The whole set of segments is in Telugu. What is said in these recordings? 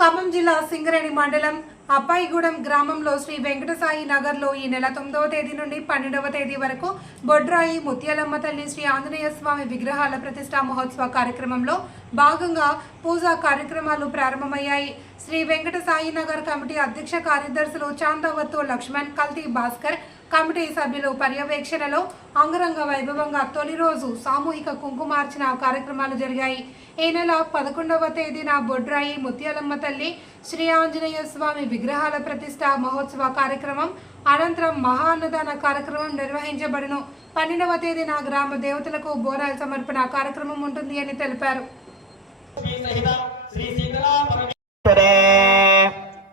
ఖమ్మం జిల్లా సింగరేణి మండలం అప్పాయిగూడెం గ్రామంలో శ్రీ వెంకటసాయి నగర్లో ఈ నెల తొమ్మిదవ తేదీ నుండి పన్నెండవ తేదీ వరకు బొడ్రాయి ముత్యాలమ్మ తల్లి శ్రీ ఆంజనేయ స్వామి విగ్రహాల ప్రతిష్టా మహోత్సవ కార్యక్రమంలో భాగంగా పూజా కార్యక్రమాలు ప్రారంభమయ్యాయి. శ్రీ వెంకట సాయి నగర్ కమిటీ అధ్యక్ష కార్యదర్శులు చాందవత్తు లక్ష్మణ్ కల్తీ భాస్కర్ కమిటీ సభ్యులు పర్యవేక్షణలో అంగరంగ వైభవంగా తొలి రోజు సామూహిక కుంకుమార్చన కార్యక్రమాలు జరిగాయి. ఈ నెల పదకొండవ తేదీన బొడ్రాయి ముత్యాలమ్మ తల్లి శ్రీ ఆంజనేయ స్వామి విగ్రహాల ప్రతిష్ట మహోత్సవ కార్యక్రమం అనంతరం మహా అన్నదాన కార్యక్రమం నిర్వహించబడును. పన్నెండవ తేదీన గ్రామ దేవతలకు బోనాల సమర్పణ కార్యక్రమం ఉంటుంది అని తెలిపారు.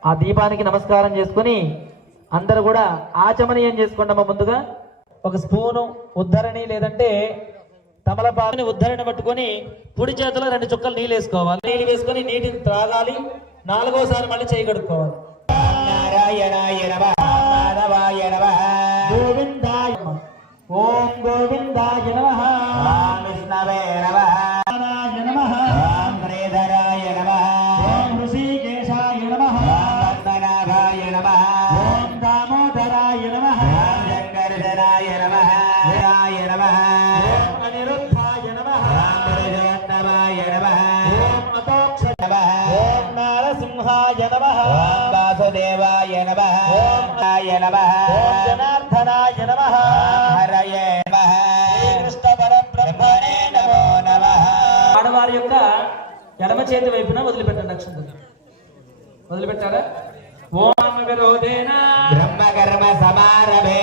ఆ దీపానికి నమస్కారం చేసుకుని అందరు కూడా ఆచమనీయం చేసుకుంటామా ముందుగా? ఒక స్పూను ఉద్ధరణి లేదంటే తమలపాకుని ఉద్ధరణ పట్టుకొని కుడి చేతిలో రెండు చుక్కలు నీళ్ళు వేసుకోవాలి. నీళ్ళు వేసుకొని నీటిని త్రాగాలి. నాలుగోసారి మళ్ళీ చేయి కడుక్కోవాలి. గోవిందాయ. ఓం గోవిందాయ నమ. నమ. పద్మనాభాయ నమ. ఓం దామోదరాయ నమ. ఓం శంకర్షణాయ నమ. రాయ నమ. ఓం అనిరుద్ధాయ నమ. ఓం పురుషోత్తమాయ నమ. ఓం అతోక్ష నమ. ఓం నారసింహాయ నమ. ఓం వాసుదేవాయ నమ. ఓం ఆయ నమ. ఓం జనార్దనాయ నమ. హరయే నమ. కృష్ణ పరబ్రహ్మణే నమో నమ. ఆడవారి యొక్క ఎడమ చేతి వైపున వదిలిపెట్టండి అక్షంతలు. వదిలిపెట్టారా? ఓం విరోధేన బ్రహ్మకర్మ సమారభే.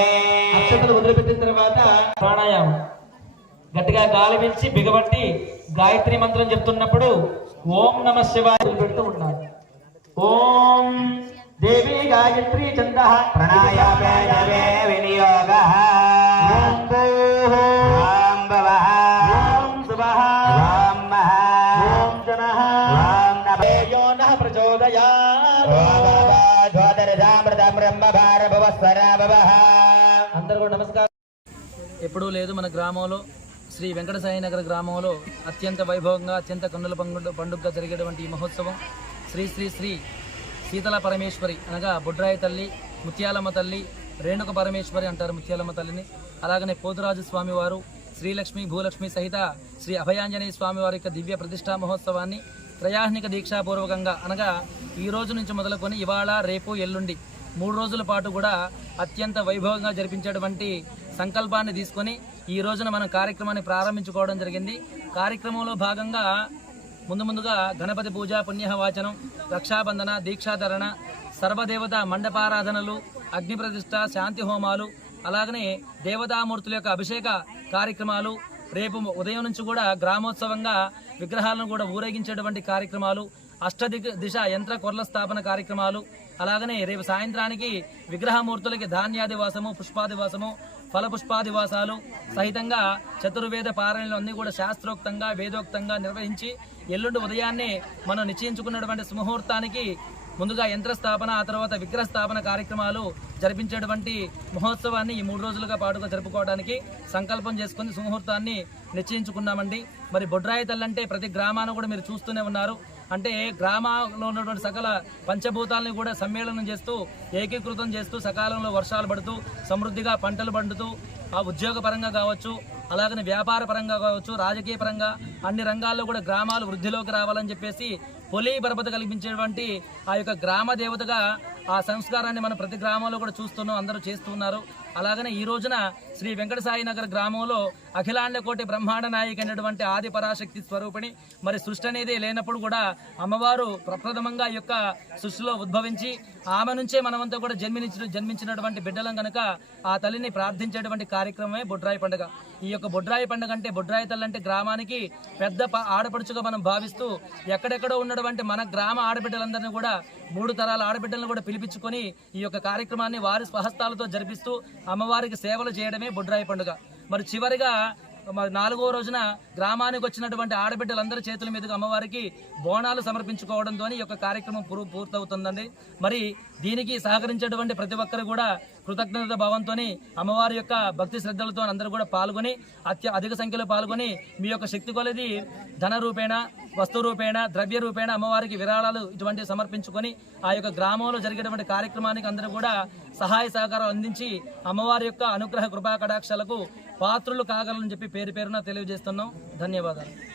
అక్షంతలు వదిలిపెట్టిన తర్వాత ప్రాణాయామం. గట్టిగా గాలి పీల్చి బిగబట్టి గాయత్రి మంత్రం చెప్తున్నప్పుడు ఓం నమ శివాయ వదిలిపెడుతూ ఉండాలి. ఓం దేవి గాయత్రి చంద. ప్రాణాయామే వినియోగ. ఓం అందరూ నమస్కారం. ఎప్పుడూ లేదు మన గ్రామంలో శ్రీ వెంకటసాయి నగర్ గ్రామంలో అత్యంత వైభవంగా అత్యంత కన్నుల పండు పండుగగా జరిగేటువంటి ఈ మహోత్సవం శ్రీ శ్రీ శ్రీ శీతల పరమేశ్వరి అనగా బుడ్రాయి తల్లి ముత్యాలమ్మ తల్లి రేణుక పరమేశ్వరి అంటారు ముత్యాలమ్మ తల్లిని. అలాగనే పోతురాజు స్వామివారు శ్రీలక్ష్మి భూలక్ష్మి సహిత శ్రీ అభయాంజనేయ స్వామివారి యొక్క దివ్య ప్రతిష్టా మహోత్సవాన్ని త్రయాహ్నిక దీక్షాపూర్వకంగా అనగా ఈ రోజు నుంచి మొదలుకొని ఇవాళ రేపు ఎల్లుండి మూడు రోజుల పాటు కూడా అత్యంత వైభవంగా జరిపించేటువంటి సంకల్పాన్ని తీసుకొని ఈ రోజున మనం కార్యక్రమాన్ని ప్రారంభించుకోవడం జరిగింది. కార్యక్రమంలో భాగంగా ముందు ముందుగా గణపతి పూజ పుణ్యవాచనం రక్షాబంధన దీక్షాధరణ సర్వదేవత మండపారాధనలు అగ్ని ప్రతిష్ట శాంతి హోమాలు అలాగనే దేవతామూర్తుల యొక్క అభిషేక కార్యక్రమాలు రేపు ఉదయం నుంచి కూడా గ్రామోత్సవంగా విగ్రహాలను కూడా ఊరేగించేటువంటి కార్యక్రమాలు అష్టదిక్ దిశ యంత్ర కొరల స్థాపన కార్యక్రమాలు అలాగనే రేపు సాయంత్రానికి విగ్రహమూర్తులకి ధాన్యాదివాసము పుష్పాదివాసము ఫలపుష్పాదివాసాలు సహితంగా చతుర్వేద పారాయణలు అన్నీ కూడా శాస్త్రోక్తంగా వేదోక్తంగా నిర్వహించి ఎల్లుండి ఉదయాన్నే మనం నిశ్చయించుకున్నటువంటి సుముహూర్తానికి ముందుగా యంత్ర స్థాపన ఆ తర్వాత విగ్రహ స్థాపన కార్యక్రమాలు జరిపించేటువంటి మహోత్సవాన్ని ఈ మూడు రోజులుగా పాటుగా జరుపుకోవడానికి సంకల్పం చేసుకుని సుముహూర్తాన్ని నిశ్చయించుకున్నామండి. మరి బొడ్రాయి తల్లంటే ప్రతి గ్రామాన్ని కూడా మీరు చూస్తూనే ఉన్నారు. అంటే గ్రామంలో ఉన్నటువంటి సకల పంచభూతాలను కూడా సమ్మేళనం చేస్తూ ఏకీకృతం చేస్తూ సకాలంలో వర్షాలు పడుతూ సమృద్ధిగా పంటలు పండుతూ ఆ ఉద్యోగపరంగా కావచ్చు అలాగనే వ్యాపార పరంగా కావచ్చు రాజకీయ పరంగా అన్ని రంగాల్లో కూడా గ్రామాలు వృద్ధిలోకి రావాలని చెప్పేసి పొలి బరపత కల్పించేటువంటి ఆ యొక్క గ్రామ దేవతగా ఆ సంస్కారాన్ని మనం ప్రతి గ్రామంలో కూడా చూస్తున్నాం అందరూ చేస్తున్నారు అలాగనే ఈ రోజున శ్రీ వెంకటసాయి నగర్ గ్రామంలో అఖిలాండ కోటి బ్రహ్మాండ నాయకి అయినటువంటి ఆది పరాశక్తి స్వరూపిణి. మరి సృష్టి అనేది లేనప్పుడు కూడా అమ్మవారు ప్రప్రథమంగా ఈ యొక్క సృష్టిలో ఉద్భవించి ఆమె నుంచే మనమంతా కూడా జన్మించిన జన్మించినటువంటి బిడ్డలం కనుక ఆ తల్లిని ప్రార్థించేటువంటి కార్యక్రమమే బొడ్రాయి పండుగ. ఈ యొక్క బొడ్రాయి పండుగ అంటే బొడ్రాయి తల్లి అంటే గ్రామానికి పెద్ద ఆడపడుచుగా మనం భావిస్తూ ఎక్కడెక్కడో ఉన్నటువంటి మన గ్రామ ఆడబిడ్డలందరినీ కూడా మూడు తరాల ఆడబిడ్డలను కూడా పిలిపించుకొని ఈ యొక్క కార్యక్రమాన్ని వారి స్వహస్తాలతో జరిపిస్తూ అమ్మవారికి సేవలు చేయడమే బొడ్రాయి పండుగ. మరి చివరిగా మరి నాలుగో రోజున గ్రామానికి వచ్చినటువంటి ఆడబిడ్డలందరి చేతుల మీదుగా అమ్మవారికి బోనాలు సమర్పించుకోవడంతో ఈ యొక్క కార్యక్రమం పూర్ పూర్తవుతుందండి. మరి దీనికి సహకరించేటువంటి ప్రతి ఒక్కరు కూడా కృతజ్ఞత భావంతో అమ్మవారి యొక్క భక్తి శ్రద్ధలతో అందరూ కూడా పాల్గొని అత్య అధిక సంఖ్యలో పాల్గొని మీ యొక్క శక్తి కొలది ధన రూపేణ వస్తు రూపేణ ద్రవ్య రూపేణ అమ్మవారికి విరాళాలు ఇటువంటివి సమర్పించుకొని ఆ యొక్క గ్రామంలో జరిగేటువంటి కార్యక్రమానికి అందరూ కూడా సహాయ సహకారం అందించి అమ్మవారి యొక్క అనుగ్రహ కృపా కటాక్షాలకు పాత్రులు కాగలని చెప్పి పేరు పేరున తెలియజేస్తున్నాం. ధన్యవాదాలు.